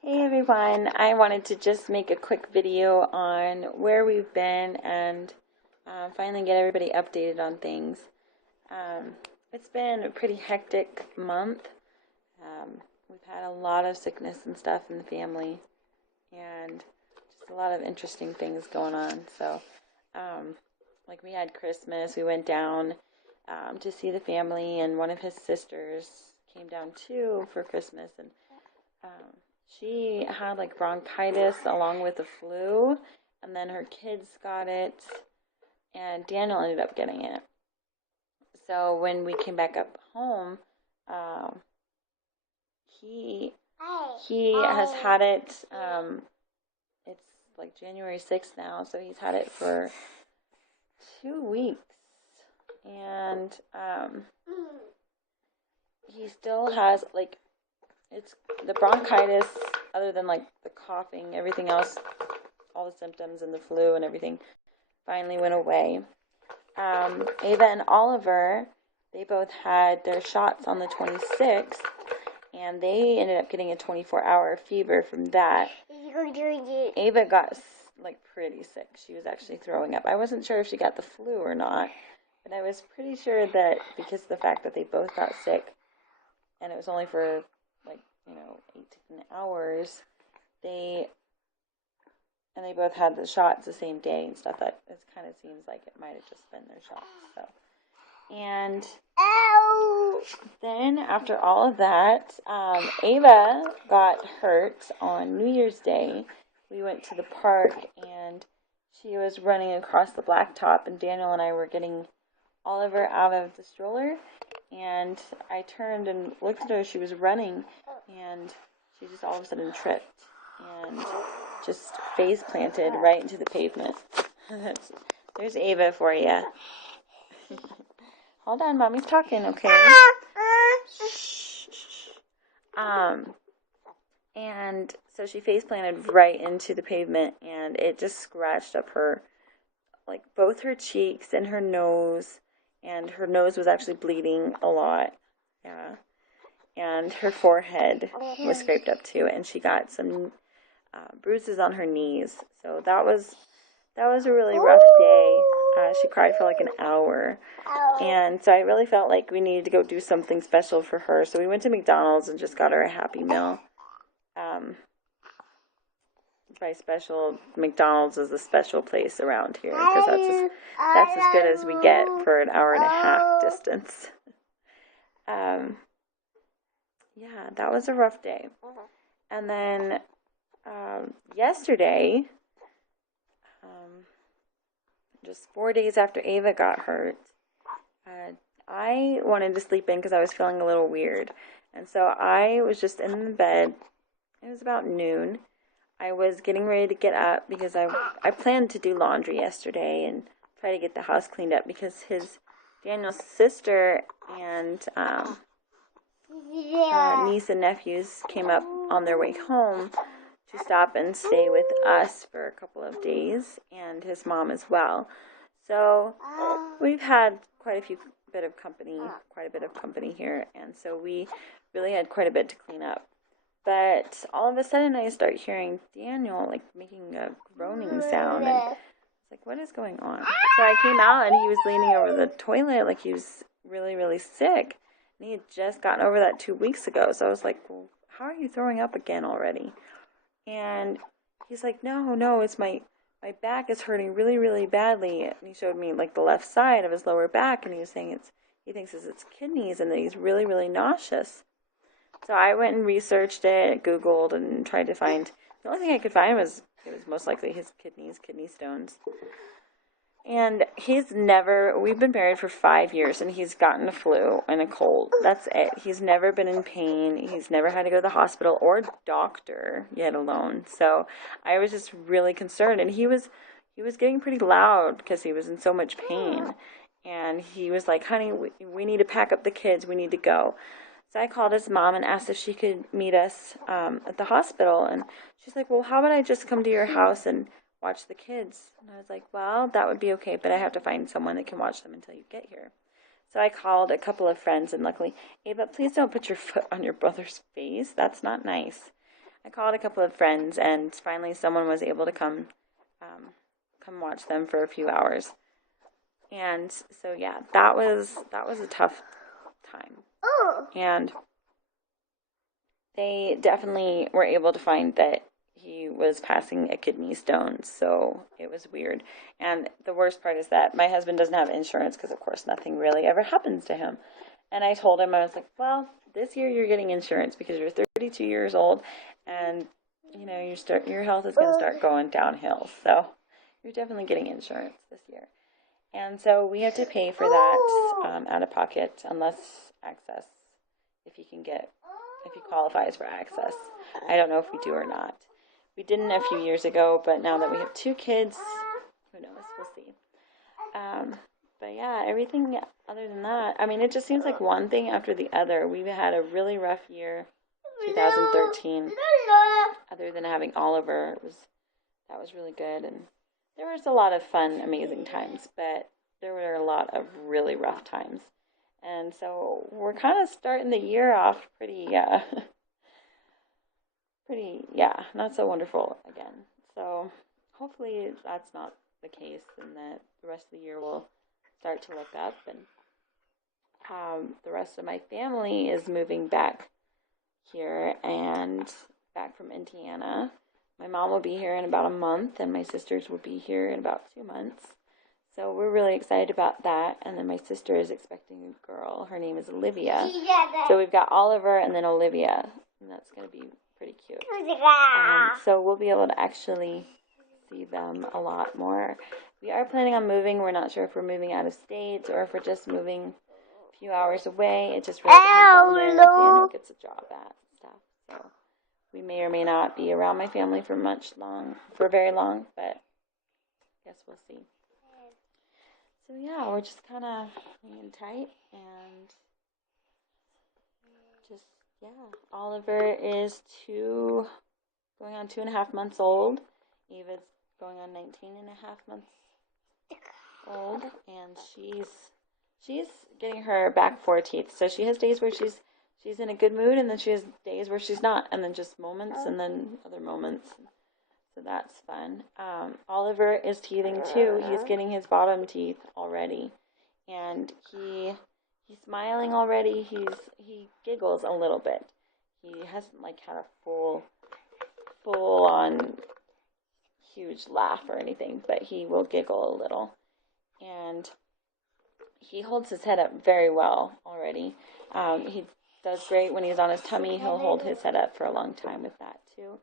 Hey everyone, I wanted to just make a quick video on where we've been and finally get everybody updated on things. Um, it's been a pretty hectic month. We've had a lot of sickness and stuff in the family and just a lot of interesting things going on. Um, like we had Christmas, we went down to see the family, and one of his sisters came down too for Christmas, and um, she had like bronchitis along with the flu, and then her kids got it, and Daniel ended up getting it. So when we came back up home, um, he he has had it. It's like January 6th now, so he's had it for 2 weeks, and he still has like it's the bronchitis, other than like the coughing, everything else, all the symptoms and the flu and everything finally went away. Ava and Oliver, they both had their shots on the 26th, and they ended up getting a 24-hour fever from that. Ava got like pretty sick. She was actually throwing up. I wasn't sure if she got the flu or not, but I was pretty sure that because of the fact that they both got sick, and it was only for like 18 hours, they they both had the shots the same day and stuff. That it kind of seems like it might have just been their shots. And then after all of that, Ava got hurt on New Year's Day. We went to the park, and she was running across the blacktop, and Daniel and I were getting Oliver out of the stroller, and I turned and looked at her. She was running, and she just all of a sudden tripped and just face planted right into the pavement. There's Ava for you. Hold on, Mommy's talking, okay? And so she face planted right into the pavement, and it just scratched up her, like both her cheeks and her nose was actually bleeding a lot. Yeah. And her forehead was scraped up too, and she got some bruises on her knees. So that was a really rough day. She cried for like an hour, and so I really felt like we needed to go do something special for her. So we went to McDonald's and just got her a Happy Meal. By special, McDonald's is a special place around here because that's as good as we get for an hour and a half distance. Yeah, that was a rough day. And then yesterday, just 4 days after Ava got hurt, I wanted to sleep in because I was feeling a little weird. And so I was just in the bed. It was about noon. I was getting ready to get up because I planned to do laundry yesterday and try to get the house cleaned up because Daniel's sister and niece and nephews came up on their way home to stop and stay with us for a couple of days, and his mom as well. So we've had quite a bit of company here, and so we really had quite a bit to clean up. But all of a sudden I start hearing Daniel like making a groaning sound, and it's like, what is going on? So I came out, and he was leaning over the toilet like he was really, really sick. And he had just gotten over that 2 weeks ago. So I was like, well, how are you throwing up again already? And he's like, no, it's my back is hurting really, really badly. And he showed me like the left side of his lower back, and he was saying he thinks it's kidneys, and that he's really, really nauseous. So I went and researched it, Googled, and tried to find. The only thing I could find was it was most likely his kidney stones. And we've been married for 5 years, and he's gotten a flu and a cold. That's it. He's never been in pain. He's never had to go to the hospital or doctor, yet alone. So I was just really concerned, and he was getting pretty loud because he was in so much pain. And he was like, honey, we need to pack up the kids. We need to go. So I called his mom and asked if she could meet us at the hospital. And she's like, well, how about I just come to your house and watch the kids? And I was like, well, that would be okay, but I have to find someone that can watch them until you get here. So I called a couple of friends, and luckily, Ava, please don't put your foot on your brother's face. That's not nice. I called a couple of friends, and finally someone was able to come watch them for a few hours. And so yeah, that was a tough time. And they definitely were able to find that he was passing a kidney stone, so it was weird. And the worst part is that my husband doesn't have insurance because, of course, nothing really ever happens to him. And I told him, I was like, well, this year you're getting insurance because you're 32 years old, and your health is going to start going downhill. So you're definitely getting insurance this year. And so we have to pay for that out of pocket unless access, if he qualifies for access. I don't know if we do or not. We didn't a few years ago, but now that we have 2 kids, who knows? We'll see. But yeah, everything other than that, I mean, it just seems like one thing after the other. We've had a really rough year, 2013. Other than having Oliver, that was really good, and there was a lot of fun, amazing times, but there were a lot of really rough times. And so we're kind of starting the year off pretty, not so wonderful again. So hopefully that's not the case, and that the rest of the year will start to look up. And the rest of my family is moving back here and back from Indiana. My mom will be here in about a month, and my sisters will be here in about 2 months. So we're really excited about that. And then my sister is expecting a girl. Her name is Olivia. So we've got Oliver and then Olivia, and that's going to be pretty cute. So we'll be able to actually see them a lot more. We are planning on moving. We're not sure if we're moving out of state or if we're just moving a few hours away. It just really depends on where Daniel gets a job at and stuff. So we may or may not be around my family for very long, but I guess we'll see. So yeah, we're just kind of hanging tight, and just, yeah. Oliver is going on 2.5 months old. Eva's going on 19.5 months old, and she's getting her back 4 teeth. So she has days where she's in a good mood, and then she has days where she's not, and then just moments, and then other moments. So that's fun. Oliver is teething too. He's getting his bottom teeth already, and he's smiling already. He giggles a little bit. He hasn't had a full on huge laugh or anything, but he will giggle a little, and he holds his head up very well already. He does great when he's on his tummy. He'll hold his head up for a long time with that too.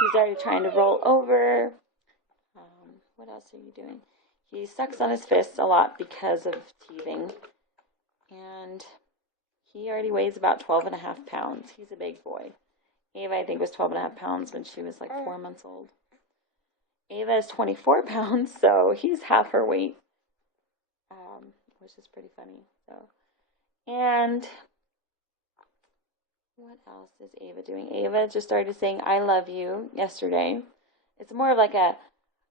He's already trying to roll over. What else are you doing? He sucks on his fists a lot because of teething. And he already weighs about 12.5 pounds. He's a big boy. Ava, I think, was 12.5 pounds when she was 4 months old. Ava is 24 pounds, so he's half her weight, which is pretty funny. And what else is Ava doing? Ava just started saying "I love you" yesterday. It's more of a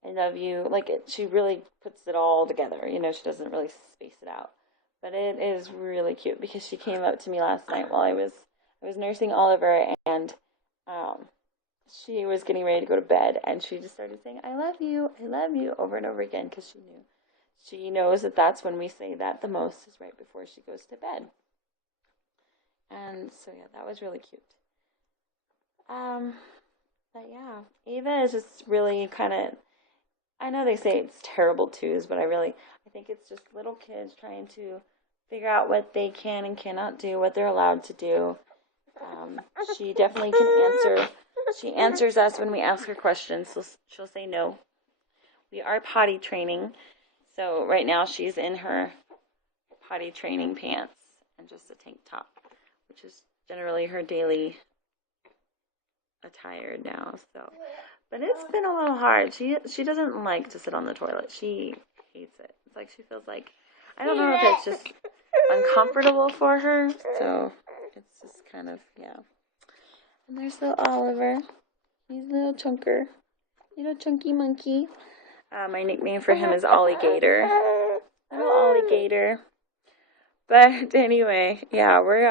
"I love you," she really puts it all together. She doesn't really space it out. But it is really cute because she came up to me last night while I was nursing Oliver, and she was getting ready to go to bed, and she just started saying "I love you" over and over again, because she knows that that's when we say that the most, is right before she goes to bed. And so yeah, that was really cute. But yeah, Ava is just really kind of, I know they say it's terrible twos, but I think it's just little kids trying to figure out what they can and cannot do, what they're allowed to do. She definitely can answer. She answers us when we ask her questions, so she'll say no. We are potty training, so right now she's in her potty training pants and just a tank top, which is generally her daily attire now. So, but it's been a little hard. She doesn't like to sit on the toilet. She hates it. It's she feels I don't know if it's just uncomfortable for her. So it's just kind of, yeah. And there's little Oliver. He's a little chunker. Little chunky monkey. My nickname for him is Ollie-Gator. Little Ollie-Gator. But anyway, yeah, we're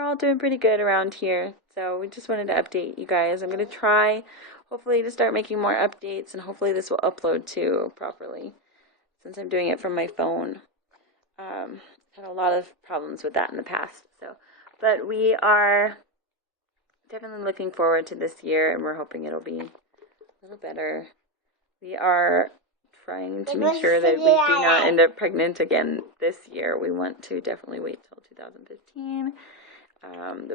all doing pretty good around here. So we just wanted to update you guys. I'm going to try, hopefully, to start making more updates, and hopefully this will upload too properly, since I'm doing it from my phone. Had a lot of problems with that in the past. But we are definitely looking forward to this year, and we're hoping it'll be a little better. We are trying to make sure that we do not end up pregnant again this year. We want to definitely wait till 2015.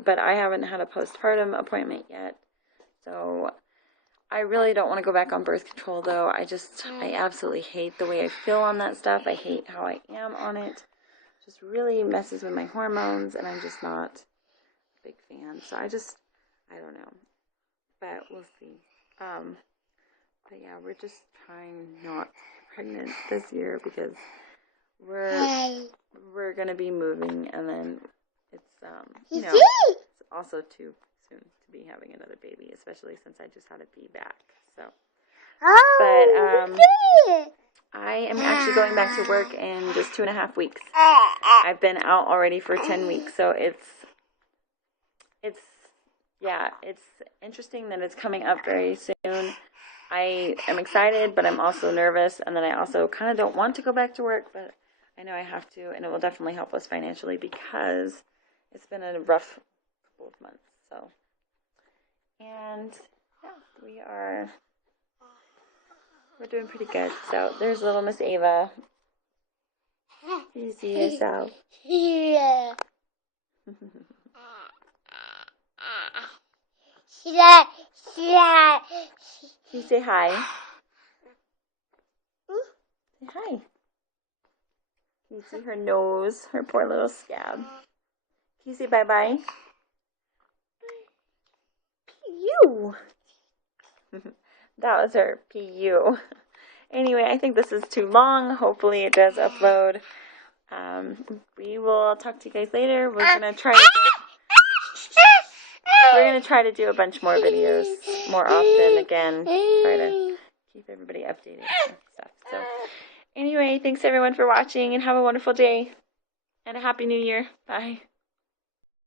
But I haven't had a postpartum appointment yet. So I really don't want to go back on birth control, though. I absolutely hate the way I feel on that stuff. I hate how I am on it. It just really messes with my hormones, and I'm just not a big fan. So I don't know. But we'll see. But yeah, we're just trying not to get pregnant this year because we're gonna be moving, and then it's it's also too soon to be having another baby, especially since I just had a back. So, but I am actually going back to work in just 2.5 weeks. I've been out already for 10 weeks, so it's interesting that it's coming up very soon. I am excited, but I'm also nervous, and then I also kind of don't want to go back to work, but I know I have to, and it will definitely help us financially because it's been a rough couple of months. So, and yeah, we're doing pretty good. So there's little Miss Ava. You see yourself. Yeah. Can you say hi? Say hi. Can you see her nose? Her poor little scab. Can you say bye-bye? P.U. That was her P.U. Anyway, I think this is too long. Hopefully it does upload. We will talk to you guys later. We're gonna try to do a bunch more videos more often again. Try to keep everybody updated and stuff. So anyway, thanks everyone for watching, and have a wonderful day and a happy new year. Bye.